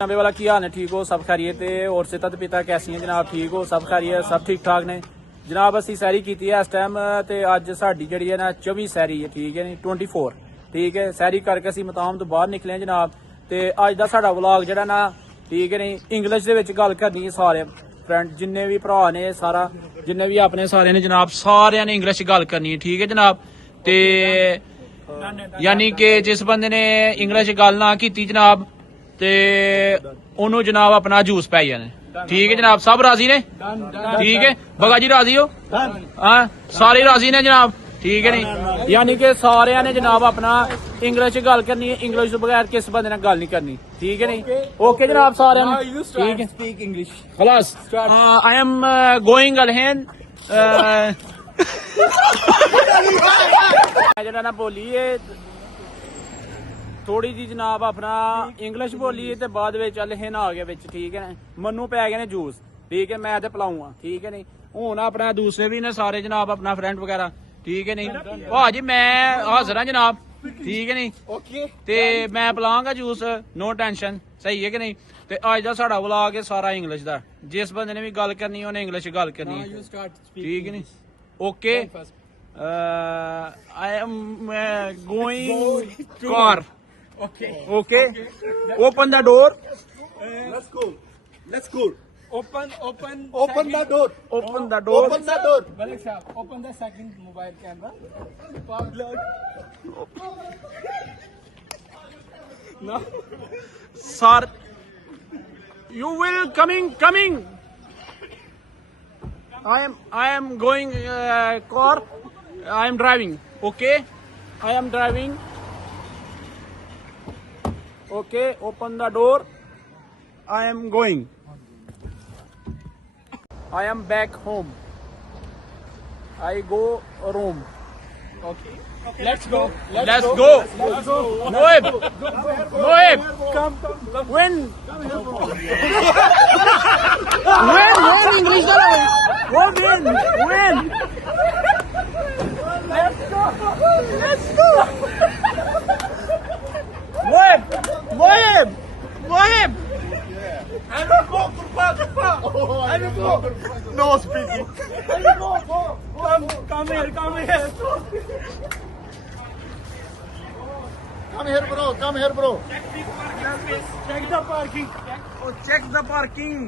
जनाबे वाला की हाल है, ठीक हो, सब खैरियत है। और सिता पिता कैसी हैं जनाब, ठीक हो, सब खैरियत, सब ठीक ठाक ने जनाब। असी सैरी की है इस टाइम ते अज साडी जिहड़ी है ना 24 सैरी है, ठीक है नी, 24 ठीक है। सैरी करके असी मकाम तो बाहर निकले हैं जनाब। ते अज दा साडा व्लॉग जिहड़ा ना, ठीक है नी, इंग्लिश दे विच गल करनी है। सारे फ्रेंड जिन्ने भी भरा ने, सारा जिन्ने भी अपने सारे ने जनाब, सारियां ने इंग्लिश गल करनी है, ठीक है जनाब। ते यानी कि जिस बंदे ने इंग्लिश गल ना की जनाब, ते ओनू जनाब अपना जूस पै जाने, ठीक है जनाब। सब राजी ने, ठीक है। बगा जी राजी हो? हाँ, सारे राजी ने जनाब, ठीक है नी। यानी कि सारे ने जनाब अपना इंग्लिश गल करनी है, इंग्लिश तो बगैर किस बंदे ने गल नहीं करनी, ठीक है नी। ओके जनाब, सारे ठीक है, स्पीक इंग्लिश खलास। आई एम गोइंग अलहन जरा ना बोलिए थोड़ी जी जनाब, अपना इंग्लिश बोलिए तो बाद अलहन आ गया बिच, ठीक है। मनु पै गए ने जूस, ठीक है, मैं तो पिलाऊंगा, ठीक है नी। हूं अपना दूसरे भी ने सारे जनाब, अपना फ्रेंड वगैरह, ठीक है नी। भाजी मैं हाजिर हाँ जनाब, ठीक है नी। ते मैं पिलांगा जूस, नो टेंशन, सही है कि नहीं। ते अज दा साडा व्लॉग है सारा इंग्लिश दा। जिस बंदे ने भी गल करनी उन्हें इंग्लिश गल करनी है, ठीक है नी। Okay, I am going car. Okay. Open the door. Let's go. Open the door. Open the door. Open the door. Alexa, open the second mobile camera. No. Sir, you will coming. I am going car. I am driving. Okay. I am driving. Okay, open the door. I am going. I am back home. I go room. Okay. Let's go. Let's go. Noeb. Come. When English when? Let's go. Mohib. No speaking. Come here. Come here, bro. Check the parking. Oh, check the parking.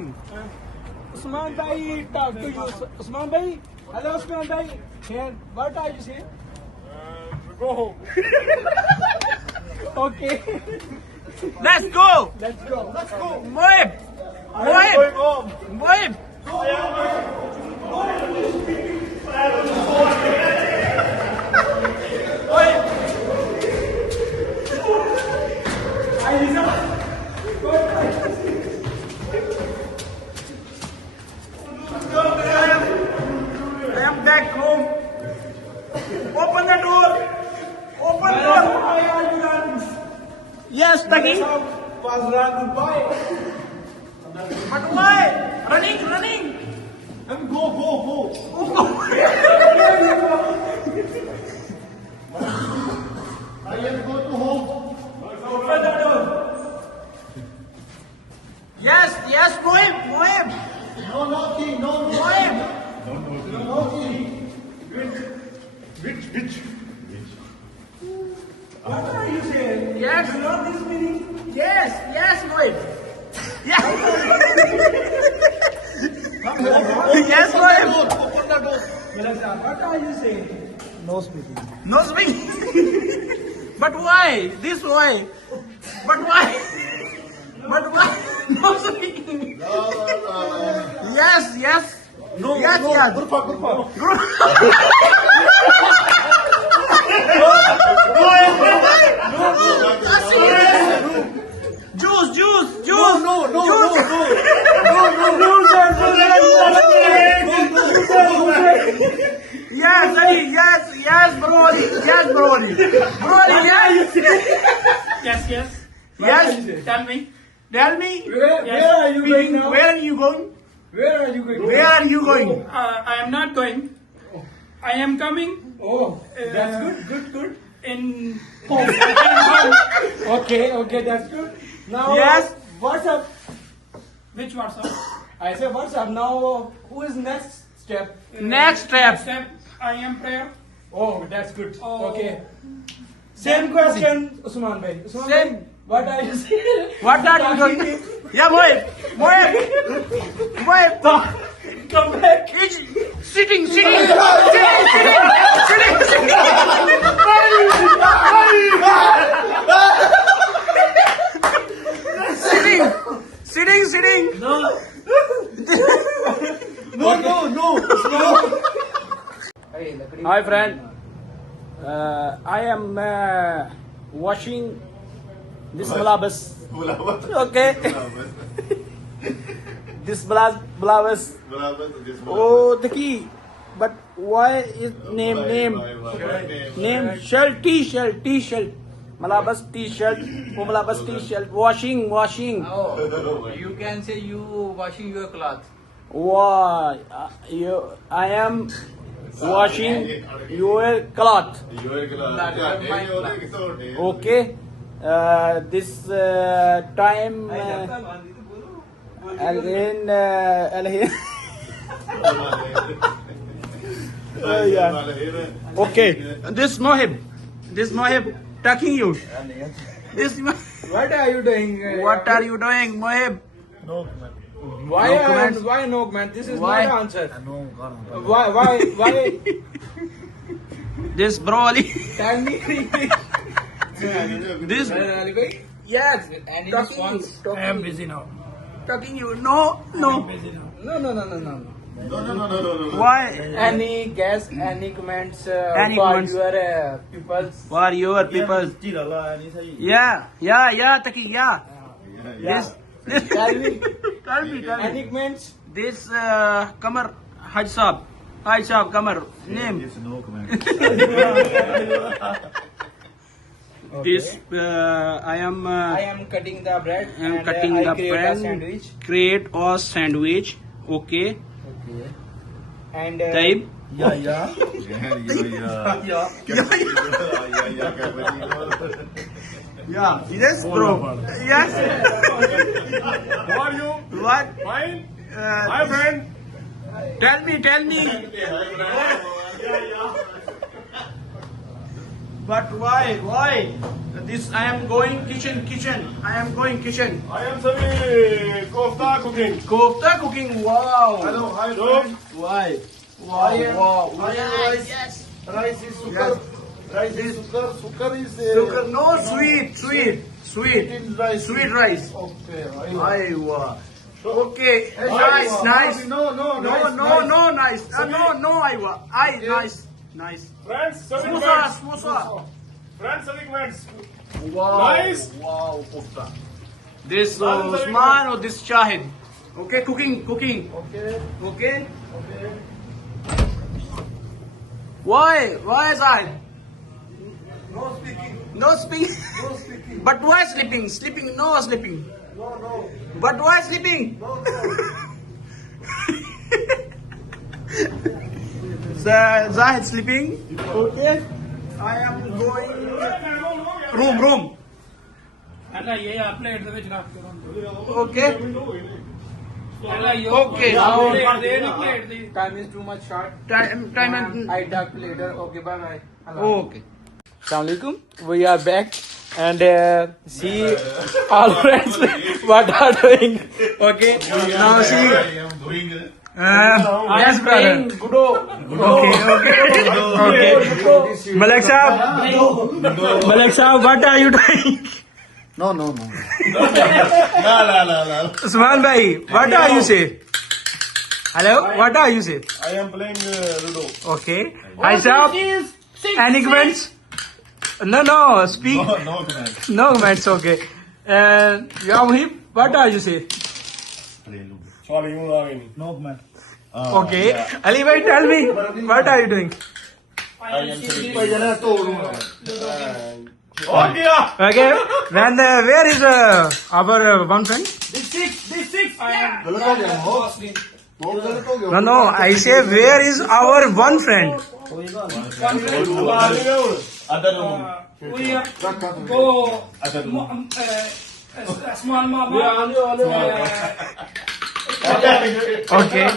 Usman bhai, talk to you. Usman bhai. Hello, Usman bhai. Here. What are you saying? Go home. Okay. Let's go. Mohib. Going home. Mohib. I am back home. Open the door. Yes, Taki. But why? Running. And go. I am go to home. Open the door. Yes, Mohib. No knocking. Mohib. No knocking. Which? What are you saying? Yes. You know this meaning? Yes, Mohib. Yes. Yes, Mohib. Open the door. Alexa, what are you saying? No speaking. No speaking. But why? This way. But why? No speaking. Yes. No. Yes. Gurfa. Juice. Yes, Brody. Yes. Tell me. Tell me. Where are you going now? Where are you going? Where are you going? Where are you going? I am not going. I am coming. Oh, that's good. In okay, that's good. Now, Yes. WhatsApp. Which WhatsApp? I say WhatsApp. Now, who is next step? Next step. I am prayer. Oh, that's good. Oh. Okay. Same question, Usman bhai. Usman Same. bhai, what are you saying? What are you doing? Yeah, Mohib. Mohib. Mohib. Come back. Sitting. Sitting. No. Hi friend, I am washing this malabas. Okay. This malabas. Oh, the key. But why is name? Shirt, t-shirt. Malabas t-shirt. Oh, malabas t-shirt. Washing. Oh, you can say you washing your cloth. Why? I am washing your cloth. Okay. This time okay. This Mohib talking you. What are you doing? What are you doing, Mohib? No. Why? No comments. Why no comment? This is Why? not answer. No. Why? This bro Ali. Tell me. This Ali bhai. yes. Any Talking response? you. I am busy now. Talking you. No. Busy now. No. No. Why? Any guess? Any comments? Any for comments? your people's? For your people. Yeah. Taki. Yeah. This. Tell me. Tell me. Any comments? This Kamar Haj Saab Kamar name. No comment. This I am I am cutting the bread. I am and, cutting I the create bread. a sandwich. Create a sandwich. Okay. And Taib. Yeah. Yes, bro. Yes. How are you? What? Fine. Hi, friend. Tell me. But why? This I am going kitchen. I am going kitchen. I am Sabi Kofta cooking. Kofta cooking. Wow. Hello, hi friend. Why? Wow. Yes. Rice is sugar. Rice is sugar. Sugar is Sugar. No sweet. rice. Sweet rice. Okay. Aywa. Okay. Nice. Nice. No. Nice. No, Aywa. Nice. Friends, serving Smusa. Friends, serving friends. Wow. Nice. Wow, kofta. This Usman or this Shahid. Okay, cooking. Okay. Why, Zahid? No speaking. But why sleeping? No sleeping. No. But why sleeping? Zahid sleeping. Okay. I am going room. Allah ye aap plate de vich ਰੱਖ ਕੇ ਰੋਣ Okay. Allah yo Okay. plate de ni plate di time is too much short. Time and I talk later. Okay, bye. okay. Assalamualaikum. We are back and see all friends what are doing. Okay. Now see. I am doing Yes, brother. Okay. Malak Sahab, what are you doing? No. La. Usman bhai, what are you say? Hello, what are you say? I am playing Ludo. Okay. Hi Sahab, any comments? No, speak. No comment. No comments, okay. Yamhib, what are you say? Sorry, no comment. Okay. Ali bhai, tell me, what are you doing? I am Okay. Okay. Then where is our one friend? this six I am No, I say where is our one friend? Other room. we are go Small mama. Okay.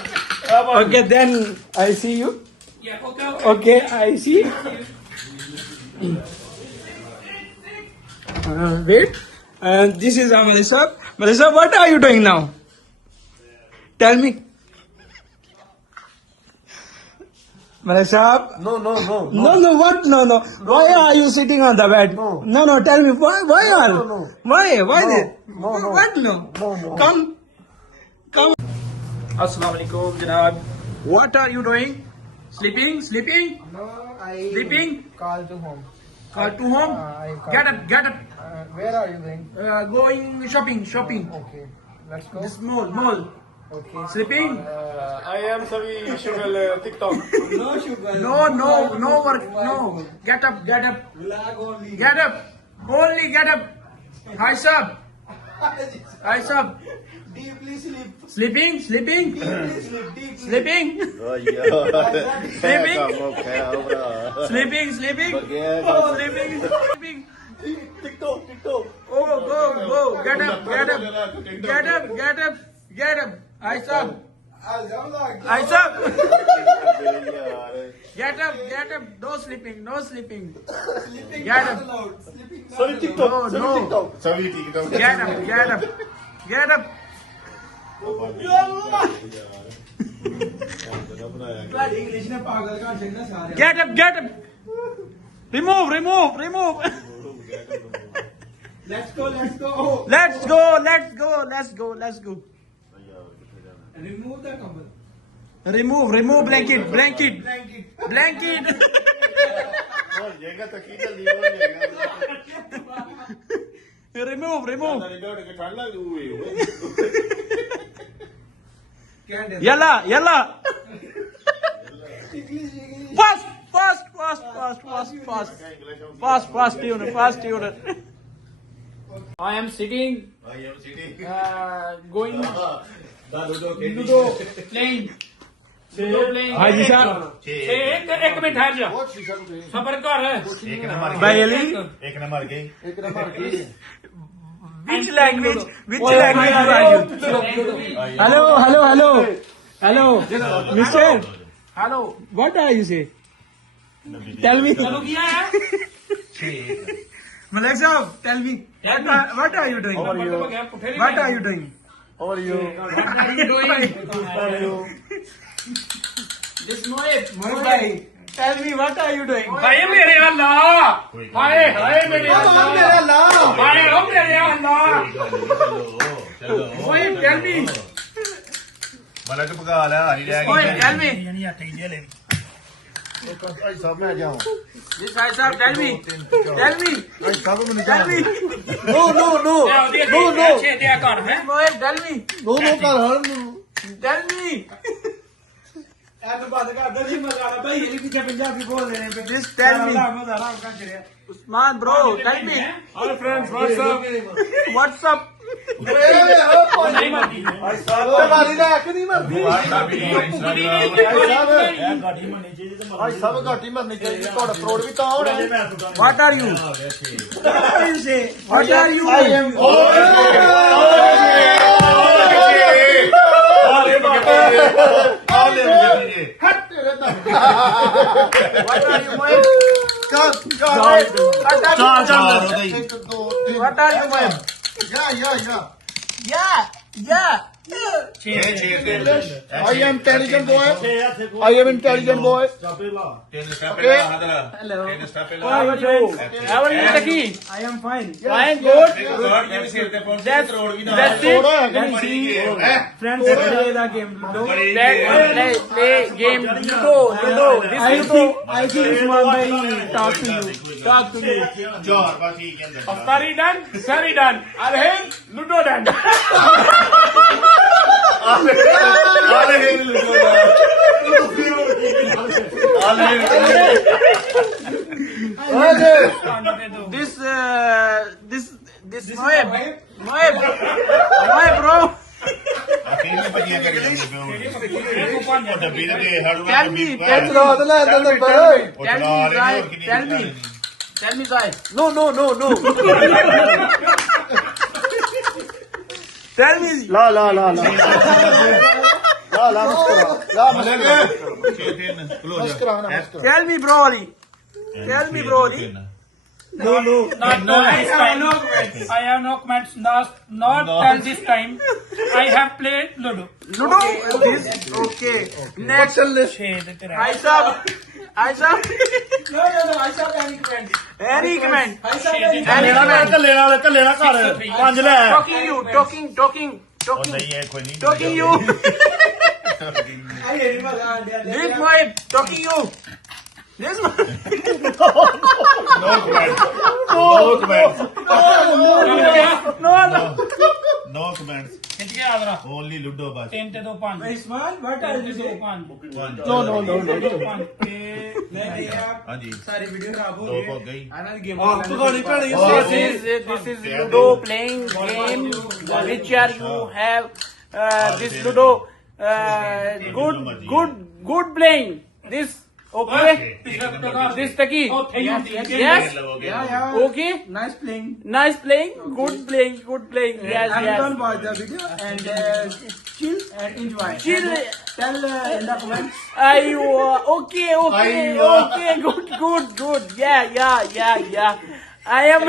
Okay, then I see you. Yeah, okay. Okay, I see. Wait. This is Melissa. Melissa, what are you doing now? Tell me. Melissa. No, no, no. No, what? No. Why are you sitting on the bed? No, tell me. Why are you? No. Why No, this? no. What? No. No. Come. अस्सलाम वालेकुम जनाब. What are you doing? Sleeping? No, I Sleeping? call to home. Call to home? I call. Get up. Where are you going? Going shopping. Okay, let's go. This mall. Okay. Sleeping? I am Savi Shugal TikTok. No sugar. No work. No. Get up. Vlog only. Get up. Only get up. Hi sub. Deeply sleep. Sleeping? Deeply sleep. Deeply. Sleeping? Sleeping? Sleeping? TikTok. Oh, go. Get up. Hi sub. Get up. No sleeping. Get up. Savi TikTok. No. Savi TikTok. Get up. English ने पागल का चलना सारे. Get up. Remove. Let's go. Let's go. Remove the cover. Remove blanket. Blanket. Oh, llega तकी जल्दी हो जाएगा. Remove. ठंड लग रही है. Candle. Yalla. Fast tune. I am sitting, going Ludo playing. हाँ जी साहब. एक मिनट ठहर जा. बहुत शीशा टूटे. सबर कर. एक नंबर Really? एक नंबर की. Which language are you? Hello, Mister. Hello. What are you say? Tell me. चालू किया है. Malak sahab, tell me. What are you doing? How are you? What are you doing? How are you? What are you doing? How are you? This Mohit bhai, tell me what are you doing? भाई मेरे अल्लाह. हाय मेरे अल्लाह. हाय मेरे अल्लाह. Mohit, tell me. मला तो पका आला हरी रह Mohit, tell me. भाई साहब मैं जाऊं. This guy sahab, tell me. भाई साहब मैंने Tell me. No. अच्छे दिया कर है. Mohit, tell me. No कर हर. Tell me. ऐ तो बात करदा जी मजा आ भाई ये पीछे पंजाबी बोल रहे हैं. This tell me. मजा आ रहा है करे. Usman bro, tell me. Hello friends, What's up? नहीं मरती. भाई साहब मारी ना एक नहीं मरदी. भाई साहब घाटी मरनी चाहिए. थोड़ा फ्रॉड भी ਤਾਂ होना. What are you? What are you say? What are you? I am. हट तेरे दम. What are you, Mohit? What are you, Mohit? Yeah. I am intelligent boy. I am intelligent boy. Okay. Hello. How are you? Taki? I am fine. Fine, good. That's it. Friends play the game. Let's play game Ludo. I think Usman bhai talk to you. Afari done, Sari done. Arhen, Ludo done. This Mohit bro. Tell me, Zai. No. Tell me. ला ला ला ला ला ला मुस्कुरा मुस्कुरा Tell me, Broly. Tell me, Broly. No, I have no comments. I have no comments. Not till this time. I have played Ludo. Ludo. Okay. Next. Aisha. Aisha. No, I saw any comment. Any comment? I saw any Any comment? ਕੱਲੇ ਨਾਲ ਘਰ ਪੰਜ ਲੈ Talking you. Talking. Talking you. I hear him again. This boy. Talking you. This boy. No. No comments. खिंच के याद रहा Only Ludo bas. 3 ਤੇ 2 5 Ismail, what are you saying? No. नहीं यार ਹਾਂਜੀ सारी वीडियो खराब हो ਦੋ गई ਹੋ ਗਈ आना game This is Ludo playing game which are you have this Ludo good playing this okay this Taki yes okay Nice playing. nice playing good playing yes Everyone watch the video and chill and enjoy. chill Tell in the comments. okay good yeah I am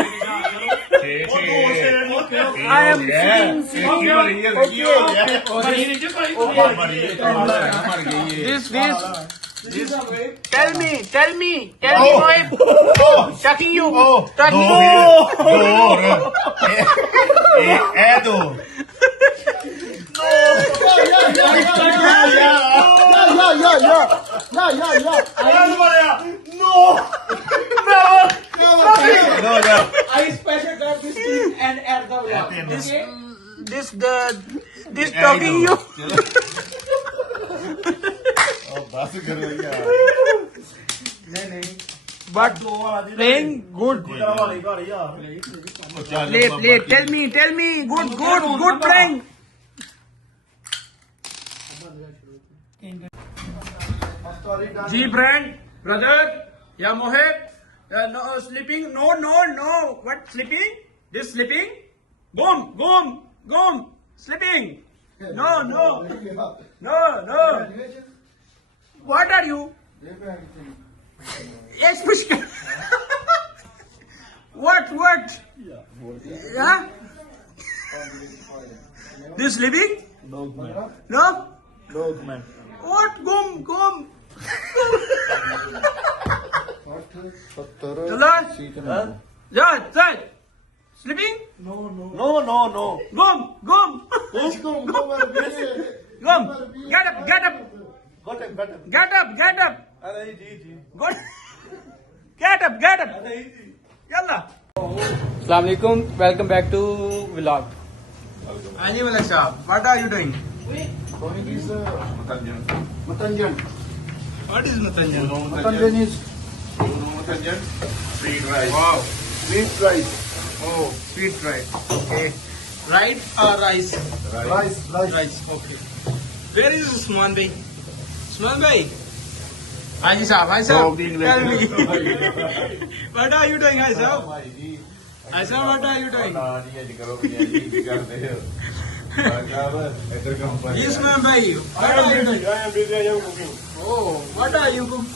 sitting okay this tell me boy talking you talking ਦੋ ਹੋਰ ਇਹ ਦੋ I special got this team and add the vlog. Okay? this talking you ਬਸ ਕਰੋ ਯਾਰ but playing good play tell me good playing G friend brother yeah Mohit no sleeping no what sleeping this sleeping boom sleeping no what are you yes Pushkar what yeah this sleeping no what gum चलो जा sleeping no gum get up get up yalla Assalamu alaikum welcome back to vlog Ani Malak Sahab what are you doing Matanjan what is Matanjan Matanjan is sweet rice wow sweet rice oh sweet rice okay right or rice rice okay where is Usman bhai Haji Sahab Talk the English. tell me what are you doing Haji Sahab what are you doing Usman bhai what are you doing I am busy. I am cooking. oh what are you doing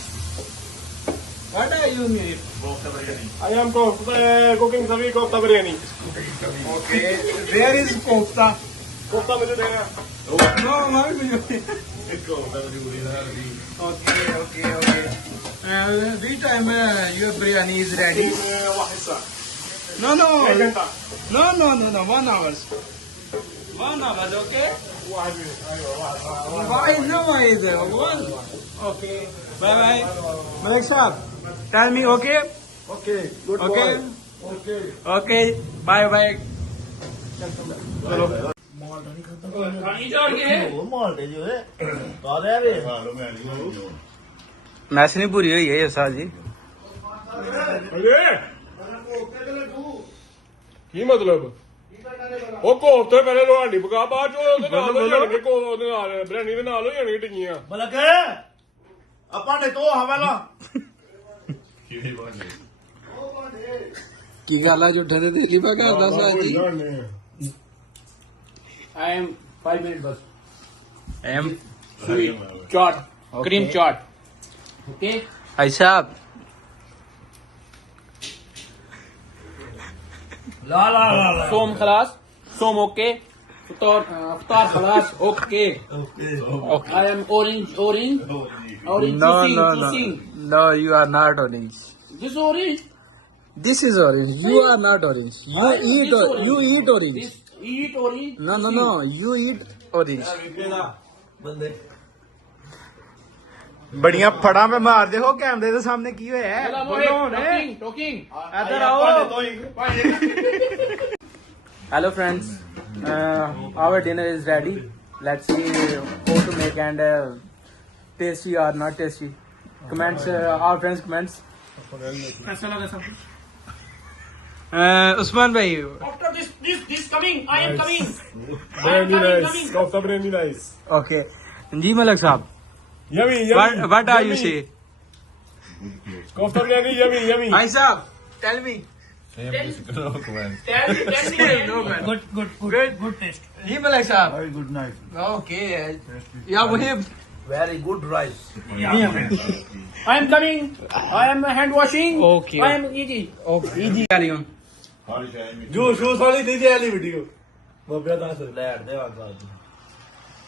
I am cooking सभी kofta biryani. okay where is kofta kofta मुझे देना. no okay which time your biryani is ready واحد ساعة. no 1 hour okay واحد minute. أيوة واحد. why no is one okay bye Malik Sahab tell me okay okay good okay boy okay bye कहानी जोड़ के ਉਹ ਮਾਲਦੇ ਜੀ ਓਏ ਕਾਲੇ ਵੇ ਹਾਲੋ ਮੈਂ ਨਹੀਂ मैच नहीं पूरी हुई है साहब जी ਕੀ ਮਤਲਬ ਉਹ ਕੋਫਤੇ ਪਹਿਲੇ ਲੋਹਾਂਡੀ ਪਕਾ ਬਾਅਦ ਚ ਉਹਦੇ ਨਾਲ ਹੋ ਜਾਣਗੇ ਉਹਦੇ ਨਾਲ ਬਿਰయాਨੀ ਦੇ ਨਾਲ ਹੋ ਜਾਣਗੇ ਟਿੱਕੀਆਂ. ਮਲਕ ਆਪਾਂ ਨੇ ਤੋਂ ਹਵਾਲਾ की गल है झूठे ते दिल्ली पा करदा साहब जी I am 5 minutes bus. M. Sweet chaat, cream chaat. Okay. भाई साहब Som khalas, som okay. Ftar khalas, okay. I am orange. no Juicing. no you are not orange. This orange. This is orange. You are not orange. You eat orange. This eat orange. No you eat orange. ਬੜੀਆਂ ਫੜਾਂ ਮੈਂ ਮਾਰ ਦੇਖੋ ਕੈਮਰੇ ਦੇ ਸਾਹਮਣੇ ਕੀ ਹੋਇਆ ਹੈ Hello, ਬੋਲੋ Mohit. ਹੁਣ Talking. ਇੱਧਰ ਆਓ Hello friends, our dinner is ready. Let's see how to make and tasty or not tasty. Comments, our friends comments. Usman भाई After this coming, I am coming. Brandy nice. Kofta brandy nice. okay जी मलक साहब Yummy. what are you say Kofta brandy yummy. भाई साहब tell me good taste जी मलक साहब very good night okay या वही very good rice I am coming. I am hand washing. Okay. I am easy. easy carry on ਜੋ show ਸਾਲੀ ਦੇ ਦੇ ਵਾਲੀ ਵੀਡੀਓ ਬਾਬਿਆ ਦੱਸ ਲੈਟ ਦੇ ਵਾਗਾ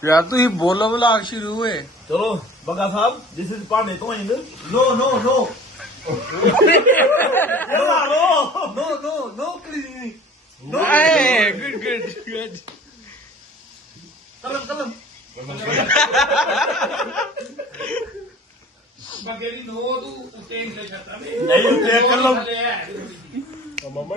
यार तू ही बोलो ब्लॉग शुरू हुए ਚਲੋ ਬੱਗਾ ਸਾਹਿਬ this is ਭਾਂਡੇ ਤੋਂ ਇੰਦ no cleaning hey good ਕਲਮ Bageri no tu ustedes le chata. ਨਹੀਂ ਉੱਤੇ ਕਲਮ Mama,